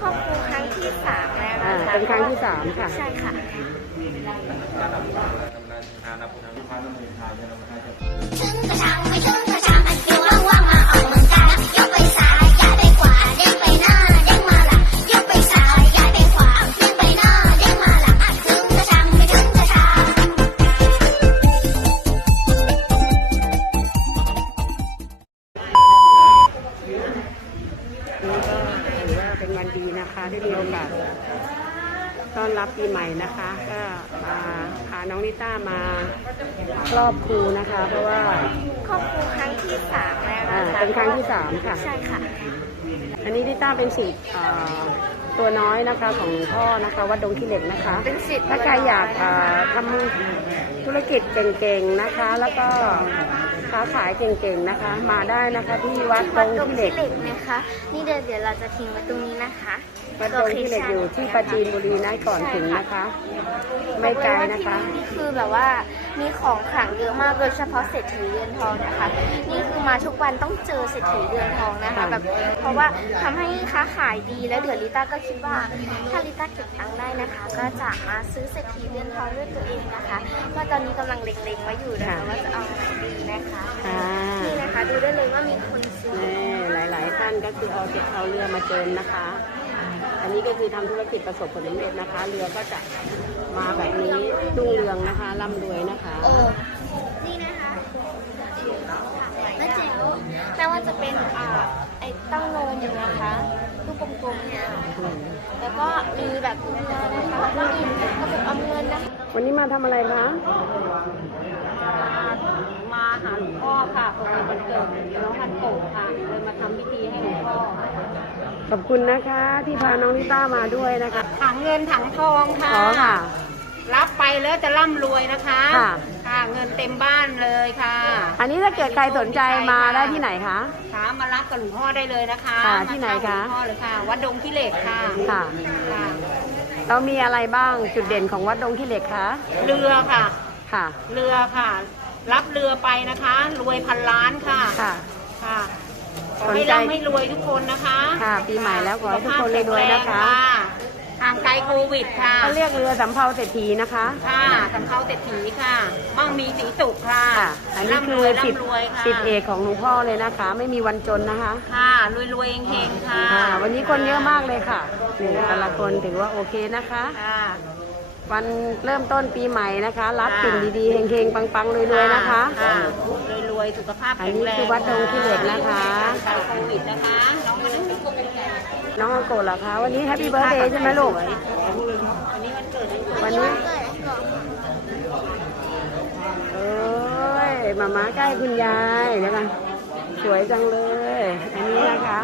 ครอบครูครั้งที่สามแล้วอ่านะคะเป็นครั้งที่สามค่ะ ใช่ค่ะถึงกระชังไม่ถึง ต้อนรับปีใหม่นะคะ ก็มาพาน้องลิต้ามาครอบครูนะคะ เพราะว่าครอบครูครั้งที่สามแล้วอ่านะคะเป็นครั้งที่สามค่ะ ใช่ค่ะ อันนี้ลิต้าเป็นสิทธิ์อ่าตัวน้อยนะคะของหลวงพ่อนะคะวัดดงขี้เหล็กนะคะเป็นสิทธิ์ถ้าใครอยากอ่าทำธุรกิจเก่งๆนะคะ แล้วก็ ค้าขายเก่งๆนะคะ มาได้นะคะที่วัดดวัดงดงขี้เหล็ขี้กเหล็กนะคะ นี่เดี๋ยวเดี๋ยวเราจะทิ้งไว้ตรงนี้นะคะวัดดงขี้เหล็กอยู่ที่ปราจีนบุรีนะก่อนถึงนะคะ ไม่ไกลนะคะนี่คือแบบว่ามีของขลังเยอะมากโดยเฉพาะเศรษฐีเรือนทองนะคะ นี่คือมาทุกวันต้องเจอเศรษฐีเรือนทองนะคะค่ะแบบเพราะว่าทำให้ค้าขายดีแล้วเดี๋ยวลิต้าก็คิดว่าถ้าลิต้าเก็บตังค์ได้นะคะ ก็จะมาซื้อเศรษฐีเรือนทองด้วยตัวเองนะคะ ก็ตอนนี้กำลังเล็งๆไว้อยู่นะคะว่าจะเอาไหนดีนะคะค่ะนี่นะคะดูได้เลยว่ามีคนซื้อ นี่หลาย ๆ ท่านก็คือเอาเอาเรือมาเจิมนะคะ อันนี้ก็คือทำธุรกิจประสบผลสำเร็จนะคะ เรือก็จะมาแบบนี้รุ่งเรืองนะคะร่ำรวยนะคะนี่นะคะแม่เจ๋งแม้ว่าจะเป็นอ่าไอ้เตั้งนมนะคะลูกกลมๆเนี่ยแล้วก็มีแบบเรือนะคะแล้วก็มีกระปุกออมเงินนะคะ วันนี้มาทำอะไรคะ มาหาหลวงพ่อค่ะพอดีวันเกิดน้องพันโป่งค่ะเลยมาทำพิธีให้หลวงพ่อขอบคุณนะคะที่พาน้องลิต้ามาด้วยนะคะ ถังเงินถังทองค่ะ อ๋อค่ะ รับไปแล้วจะร่ำรวยนะคะ ค่ะ ค่ะ เงินเต็มบ้านเลยค่ะ อันนี้ถ้าเกิดใครสนใจมาได้ที่ไหนคะ ค่ะมารับกับหลวงพ่อได้เลยนะคะค่ะที่ไหนคะ มาเช่าหลวงพ่อเลยค่ะ วัดดงขี้เหล็กค่ะ ค่ะ ค่ะ เรามีอะไรบ้างจุดเด่นของวัดดงขี้เหล็กคะเรือค่ะ ค่ะ เรือค่ะ รับเรือไปนะคะ รวยพันล้านค่ะ ค่ะ ค่ะขอสนให้ใจร่ำให้รวยทุกคนนะคะ ค่ะ ปีใหม่แล้วขอให้ทุกคนรวยๆนะคะ ห่างไกลโควิดค่ะเขาเรียกเรือสำเภาเศรษฐีนะคะ ค่ะสำเภาเศรษฐีค่ะมั่งมีสีสุขค่ะค่ะอันนี้ร่ำคืรอวยสิทธิ์ร่ำรวยค่ะสิทธิ์เอกของหลวงพ่อเลยนะคะ ไม่มีวันจนนะคะ ค่ะรวยรวยๆเฮงๆค่ะอ่าวันนี้คนเยอะมากเลยค่ะนี่แต่ละคนถือว่าโอเคนะคะค่ะวันเริ่มต้นปีใหม่นะคะ รับค่ะสิ่งดีๆเฮงๆ ปังๆรวยๆนะคะค่ะรวยรวยๆสุขภาพอันแข็งนี้แรงคือวัดดงขี้เหล็กนะคะไกลโควิดนะคะ น้องมานั่งโควิดกั น้องโกะเหรอคะวันนี้แฮปปี้เบิร์ดเดย์ใช่ไหมลูกวันนี้วันเกิดน้องวันนี้เอ้ยมาม้าใกล้คุณยายเดี๋ยวกันสวยจังเลย อันนี้นะคะ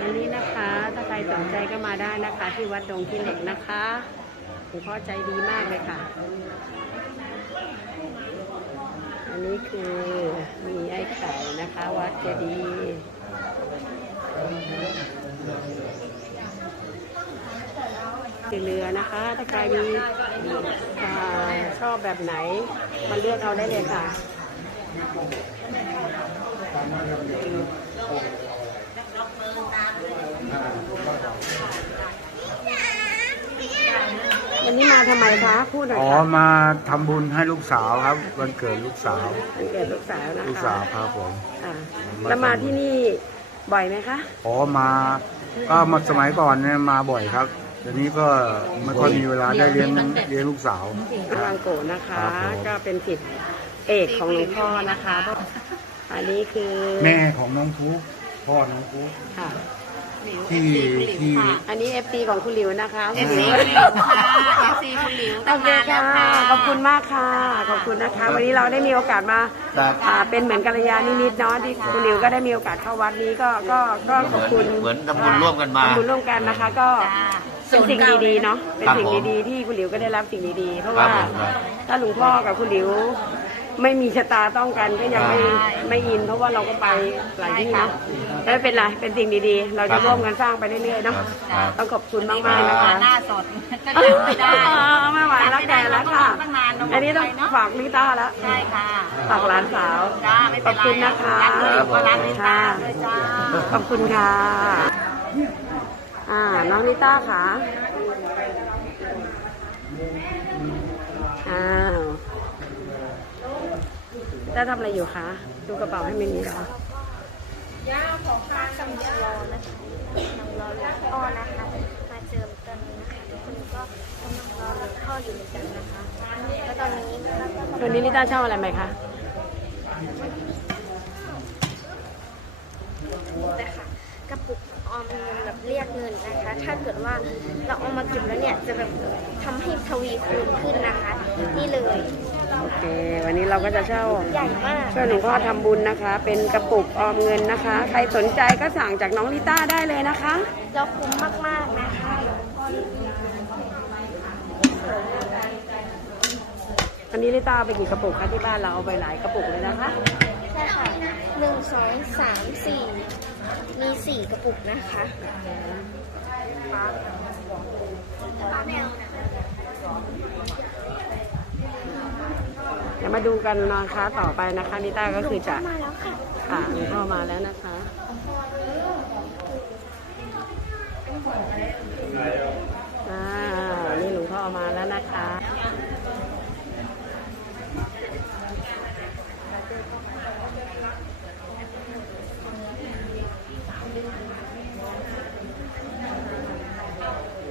อันนี้นะคะ ถ้าใครสนใจก็ มาได้นะคะ ที่วัดดงขี้เหล็กนะคะหลวงพ่อใจดีมากเลยค่ะ อันนี้คือมีไอ้ไข่นะคะ วัดเจดีย์เรือนะคะ ถ้าใครมีชอบแบบไหนมาเลือกเอาได้เลยค่ะ วันนี้มาทำไมคะพูดหน่อยอ๋อค่ะมาทำบุญให้ลูกสาวครับ วันเกิดลูกสาว วันเกิดลูกสาวนะคะลูกสาวครับผม อ่าแล้วมาที่นี่บ่อยไหมคะอ๋อมา ก็มาสมัยก่อนเนี่ยมาบ่อยครับเดี๋ยวนี้ก็ไม่ค่อยมีเวลาได้เลี้ยงเลี้ยงลูกสาวน้องอังโกะนะคะ ครับผม ก็เป็นสิทธิเอกของหลวงพ่อนะคะ อันนี้คือแม่ของน้องฟุกพ่อน้องฟุกค่ะ ที่ที่อันนี้เอฟซีของคุณหลิวนะคะเอฟซีคุณหลิวค่ะเอฟซีคุณหลิวโอตั้งเคนานแล้วค่ะค่ะขอบคุณมากค่ะ ขอบคุณนะคะ วันนี้เราได้มีโอกาสมาครับ อ่าเป็นเหมือนกัลยาณมิตรเนาะที่คุณหลิวก็ได้มีโอกาสเข้าวัดนี้ก็ก็ก็ขอบคุณเหมือนทำบุญร่วมกันมาทำบุญร่วมกันนะคะ ก็จ้าเป็นสิ่งดีๆเนาะเป็นครับสิ่งผมดีๆที่คุณหลิวก็ได้รับสิ่งดีๆ เพราะครัว่าบผมครับ ถ้าหลวงพ่อกับคุณหลิว ไม่มีชะตาต้องกันก็ยังไม่ใช่ไม่อิน เพราะว่าเราก็ไปหลายที่นะไม่เป็นไรเป็นสิ่งดีๆ เราจะร่วมกันสร้างไปเรื่อยๆเนาะครับต้องขอบคุณมากๆนะคะหน้าสดก็จำไม่ได้ไม่ไหวแล้วแก่แล้วค่ะตั้งนานเะอันนี้ต้องเนาะฝากลิต้าแล้วใช่ค่ะฝากหลานสาวจ้าไม่ขเป็อนบไรคุณนะคะรักคุณหลิวก็รักลิต้าด้วยจ้าขอบคุณค่ะอ่าน้องลิต้าค่ะอ้าว ต้าทำอะไรอยู่คะ ดูกระเป๋าให้มินี่เหรอป้ากำลังรอนะคะกำลังรอหลวงพ่อนะคะ มาเจิมตอนนี้นะคะทุกคนก็กำลังรอหลวงพ่ออยู่เหมือนกันนะคะแล้วตอนนี้เราก็วันนี้ลิต้าเช่าอะไรไหมคะ แต่ค่ะกระปุกออมเงินแบบเรียกเงินนะคะ ถ้าเกิดว่าเราเอามาเก็บแล้วเนี่ยจะแบบทำให้ทวีคูณขึ้นนะคะ นี่เลย โอเค วันนี้เราก็จะเช่าใหญ่มากช่วยหลวงพ่อทำบุญนะคะ เป็นกระปุกออมเงินนะคะ ใครสนใจก็สั่งจากน้องลิต้าได้เลยนะคะเราคุ้มมากๆนะคะวันนี้ลิต้าเอาไปกี่กระปุกคะที่บ้านเราเอาไปหลายกระปุกเลยนะคะใช่ค่ะหนึ่งสองสามสี่มีสี่กระปุกนะคะ เดี๋ยว มาดูกันนะคะต่อไปนะคะลิต้าก็คือจะมาแล้วค่ะค่ะหลวงพ่อมาแล้วนะคะอ่านี่หลวงพ่อมาแล้วนะคะ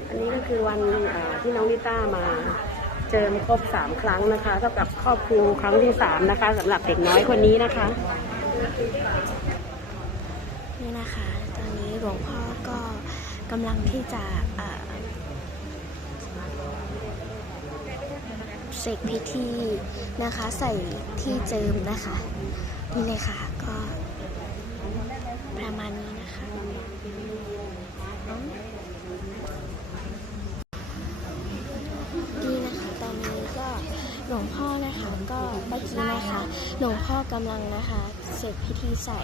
อันนี้ก็คือวันอ่าที่น้องลิต้ามา เจิมครบสามครั้งนะคะเท่ากับครอบครูครั้งที่สามนะคะสำหรับเด็กน้อยคนนี้นะคะ นี่นะคะ ตอนนี้หลวงพ่อก็กำลังที่จะเอ่อเสกพิธีนะคะ ใส่ที่เจิมนะคะ นี่เลยค่ะก็ประมาณนี้นะคะนี่นะคะ ตอนนี้ก็ห ลวงพ่อนะคะก็เมื่อกี้นะคะหลวงพ่อกำลังนะคะเสร็จพิธีใส่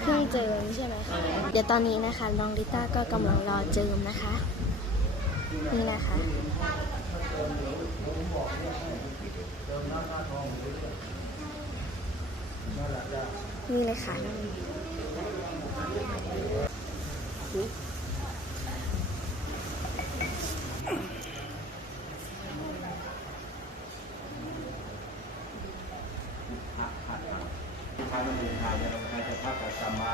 เครื่องเจิมใช่ไหมคะเดี๋ยวตอนนี้นะคะน้องลิต้าก็กำลังรอเจิมนะคะ นี่นะคะนี่เลยค่ะางเดินทางเนี่ยเราจะพักกับสมา